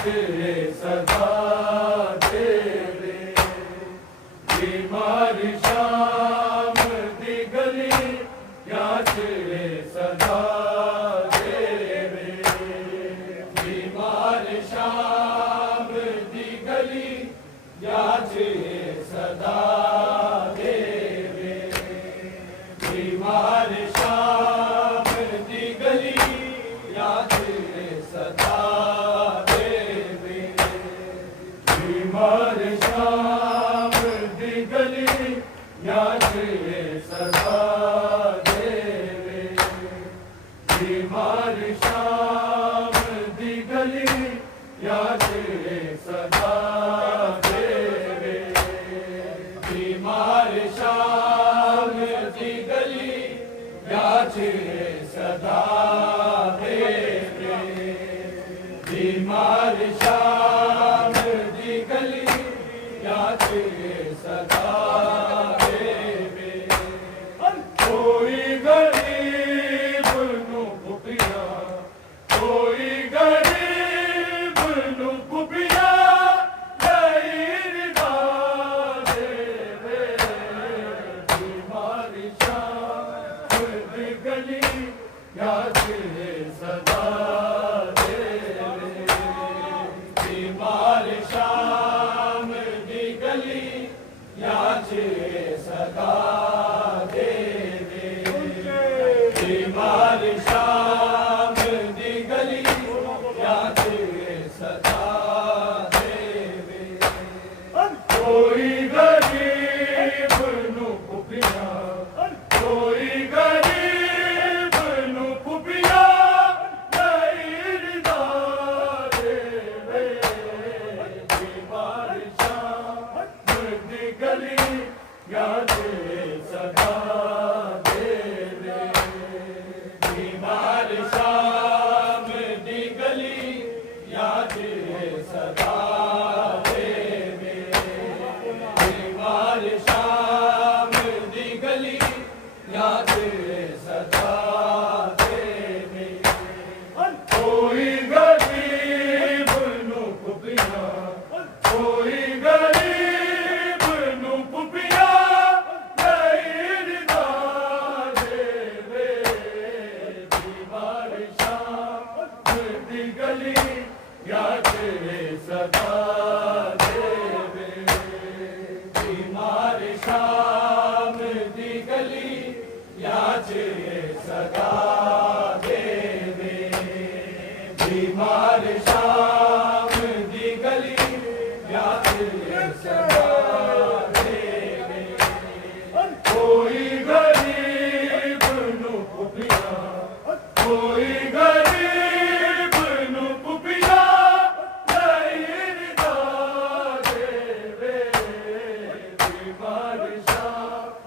याचे सदा देवे बीमारी शाम दी गली याचे सदा देवे बीमारी शाम दी गली याचे सदा देवे बीमारी शाम दी गली याचे सदा बीमार शाम दी गली याचे सदा देवे बीमार शाम दी गली याचे सदा देवे बीमार शाम दी गली याचे सदा देवे बीमार शाम दी गली याचे सदा देवे कोई गरीब नू पुपिया कोई गरीब नू पुपिया लईरदा देवे बीमार शाम दी गली याचे सदा बीमार शाम दी गली याचे सदा देवे बीमार शाम दी गली याचे सदा देवे कोई गरीब नू पुपिया कोई गरीब नू पुपिया लईरदा देवे बीमार शाम दी गली याचे सदा देवे बीमार शाम दी गली याचे सदा देवे बीमार शाम दी गली याचे सदा देवे कोई गरीब नू पुपिया कोई गरीब नू पुपिया लईरदा देवे बीमार शाम दी गली याचे सदा देवे बीमार शाम दी गली याचे सदा देवे बीमार शाम दी गली याचे सदा देवे कोई गरीब नू पुपिया कोई गरीब नू पुपिया लईरदा देवे बीमार शाम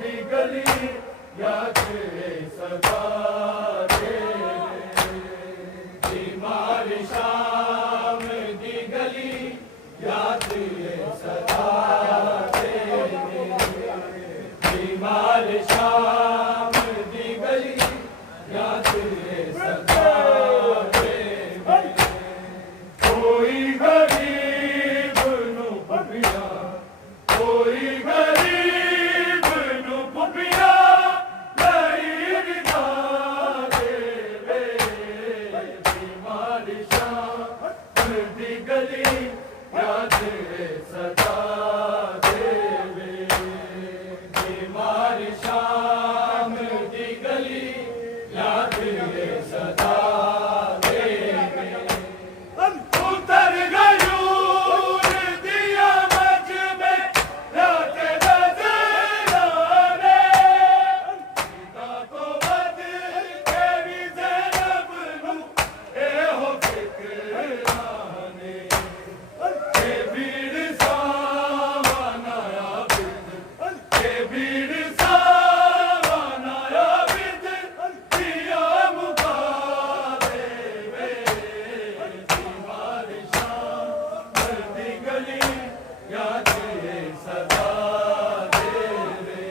दी गली याचे सदा देवे बीमार शाम दी गली याचे सदा देवे बीमार शाम दी गली याचे सदा देवे कोई गरीब नू पुपिया कोई गरीब नू पुपिया लईरदा देवे बीमार शाम दी गली याचे सदा देवे बीमार शाम दी गली याचे सदा देवे उतर गयूर दिया मझ में राते नजराने सीता तो बद के भी ज़ैनब नू एहो फिक्राने के भीड़ सावाना आबिद के भीड़ सावाना आबिद दिया मुका देवे बीमार शाम दी गली याचे सदा देवे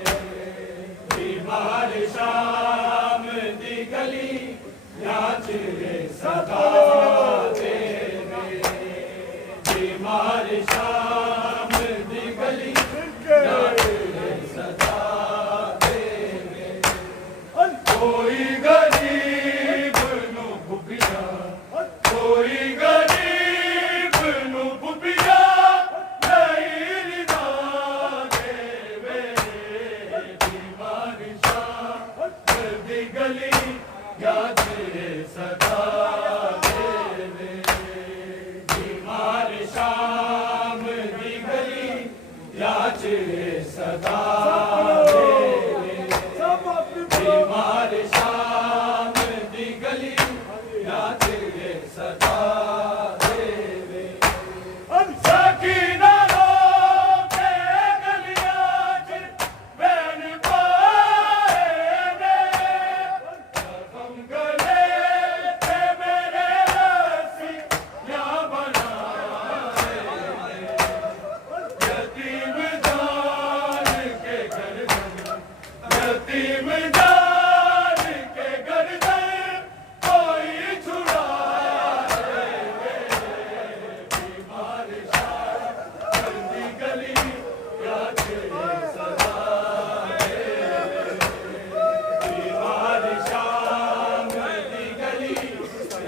बीमार शाम दी गली याचे सदा देवे याद ये सदा देवे सकीना रोके गलियां च बैन पाए ने हम गले थे मेरे रसी या बनाए यतीम जान के गर्दन यतीम जान के गर्दन कोई छुड़ाए बीमार शाह गली गली याद ये सदा बीमार शाह गली गली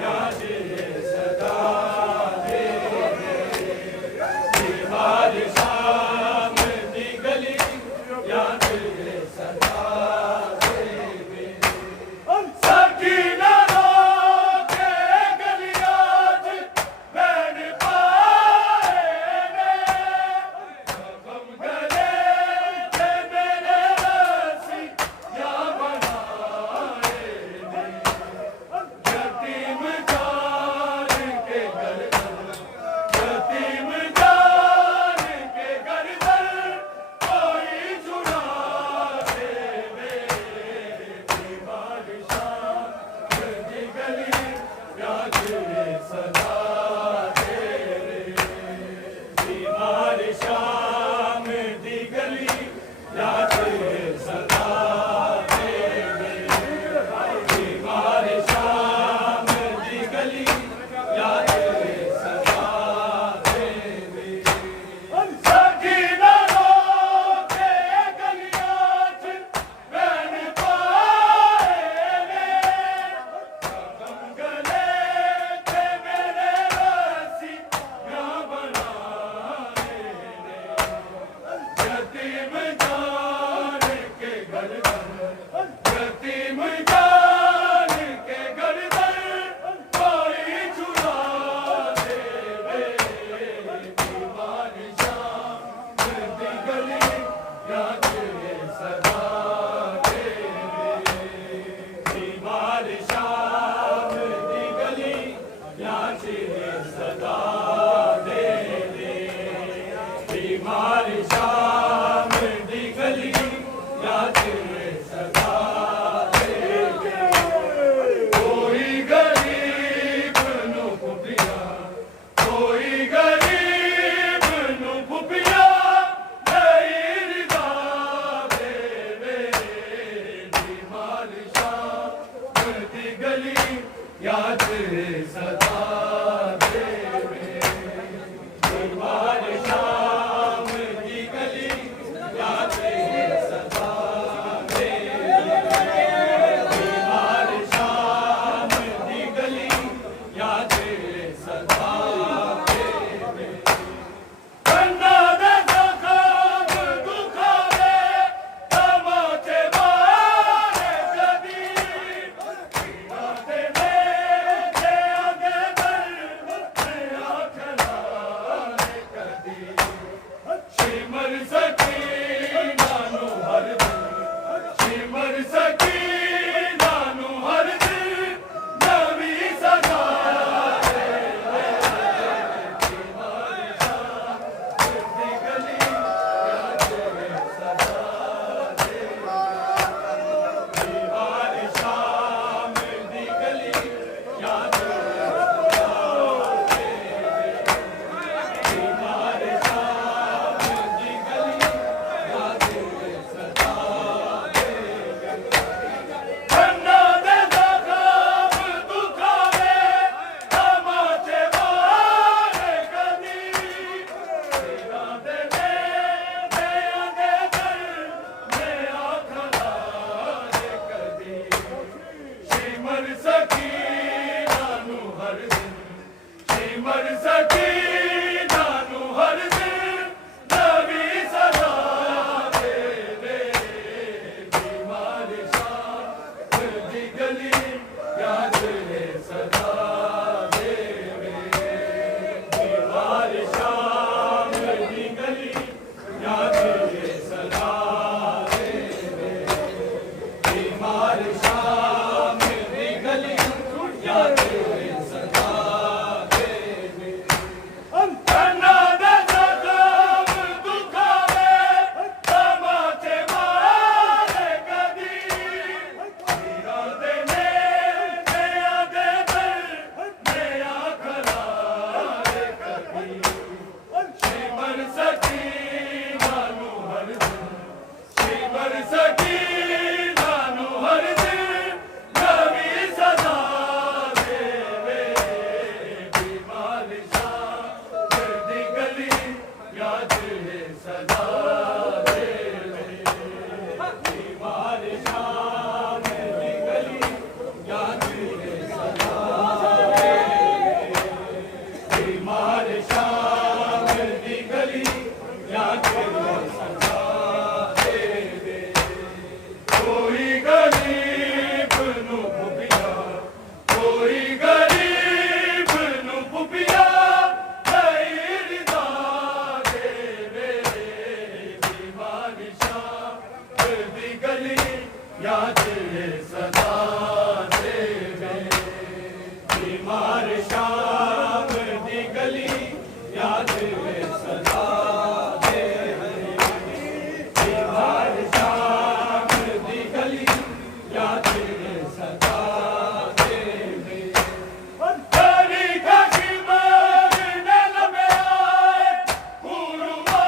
याद ये सदा बीमार शाह गली गली याद ये सदा सकीना रोके गलियां च बैन पाए ने हम गले थे मेरे रसी या बनाए ने यतीम जान के गर्दन यतीम जान के गर्दन कोई छुड़ा देवे बीमार शाह गली गली याद ये सदा बीमार शाम दी गली याद ये सदा बीमार शाम दी गली याद ये सदा सकीना रोके गलियां च बैन पाए ने हम गले थे मेरे रसी या बनाए ने यतीम जान के गर्दन यतीम जान के गर्दन कोई छुड़ा देवे बीमार शाह दी गली याद ये सदा बीमार शाह दी गली याद ये सदा बीमार शाम दी गली याद ये सदा कोई गरीब नु पुपिया कोई गरीब नु पुपिया नहीं रिदा देवे बीमार शाम दी गली याद ये सदा बीमार शाम दी गली याद ये सदा बीमार शाम दी गली याद ये सदा कन्ना दे जखाम दुखावे तमाचे मारे कदी पीड़ा दे मेरे आगे दर आखला कदी शिमर सकीना नु हर दिन शिमर सकीना नु हर दिन नवी सदा बीमार शाम दी गली याद सदा दे बीमार शाम दी गली याद सदा दे हरी घाटी मरने लमे आए गुरुआ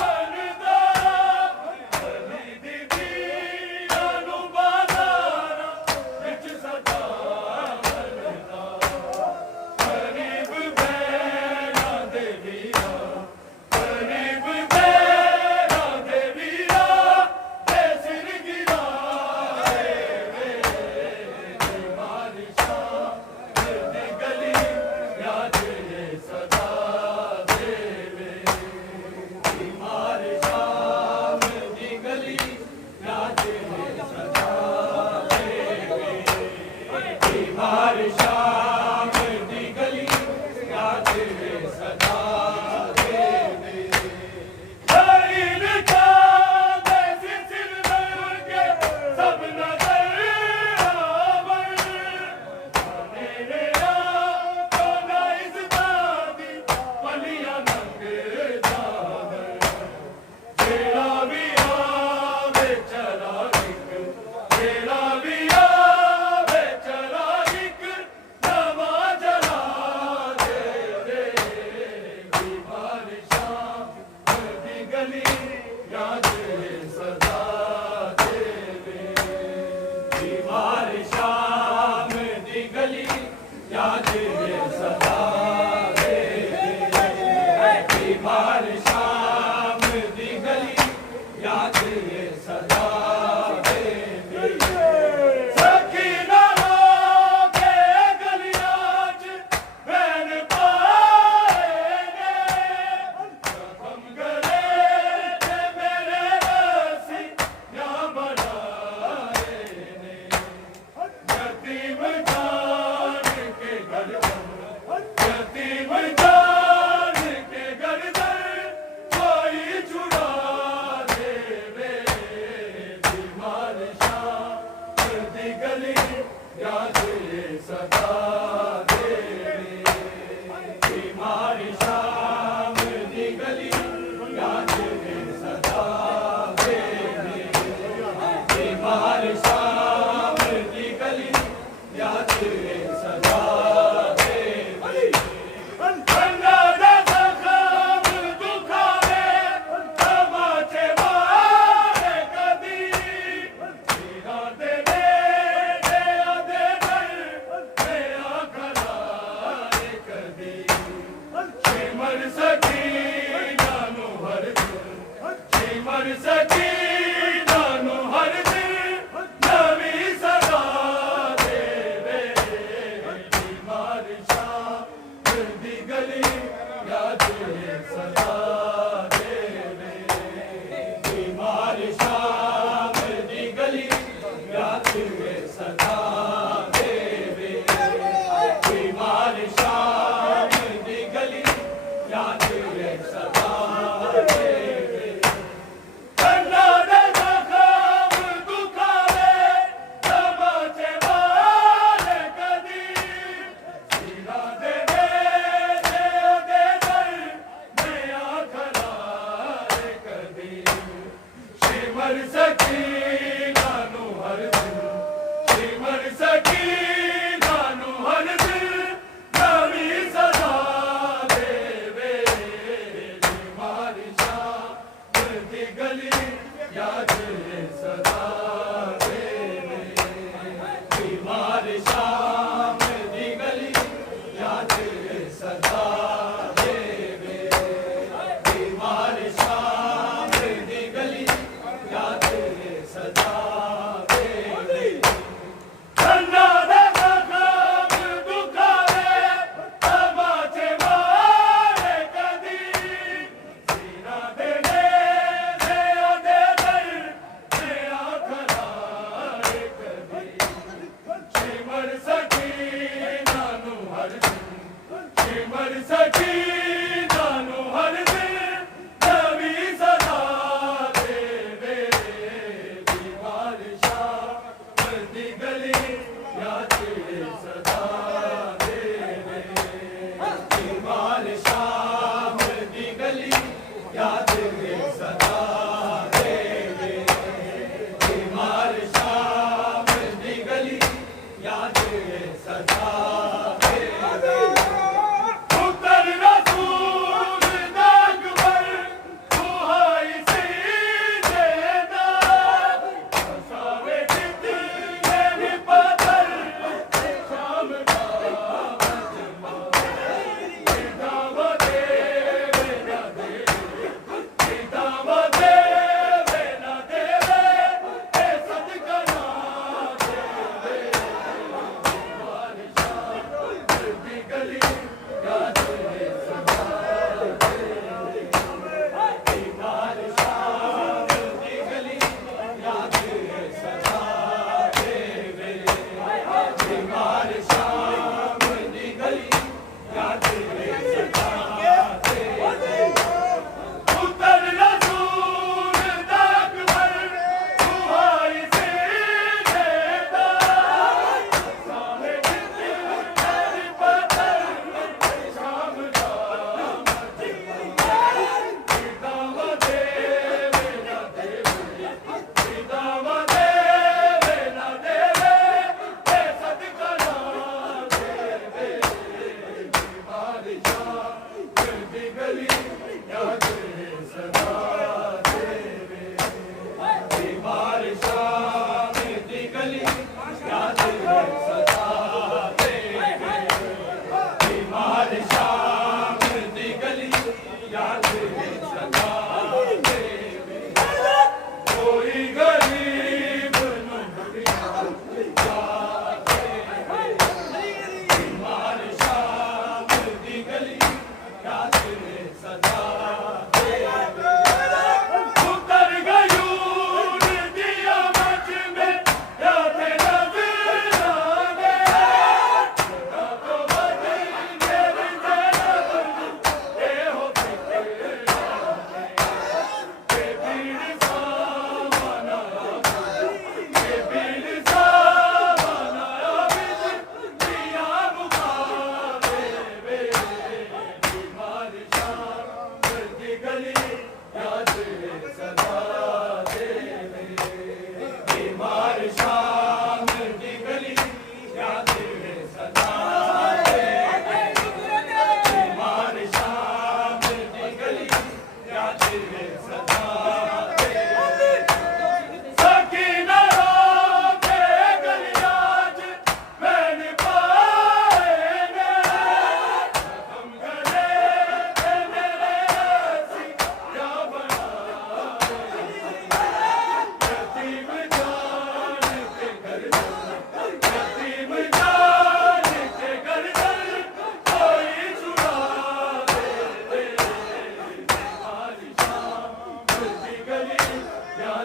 बनदा हरी दीदी अनु बाजारा विच सदा बनदा गरीब बैना दे वीरा गरीब बैना दे वीरा ते सिर गिरा बीमार शाम दी गली याद सदा देवे बीमार शाम दी गली याद सदा देवे बीमार शाम दी गली याद सदा देवे हरी लिखा दे सिर लगे सब नजर आवन मेरे तो ना इज़्ज़ती पलियां नंग जावन तेरा भी आवे चला लिख तेरा भी आवे चला लिख नवा जला दे बीमार शाम दी गली याद सदा देवे बीमार शाम दी गली याद सदा देवे बीमार शाम दी गली याद सदा देवे सकीना के गलियां च बैन पाए ने जख्म गले ते मेरे रसी या बनाए ने यतीम जान के घर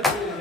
याद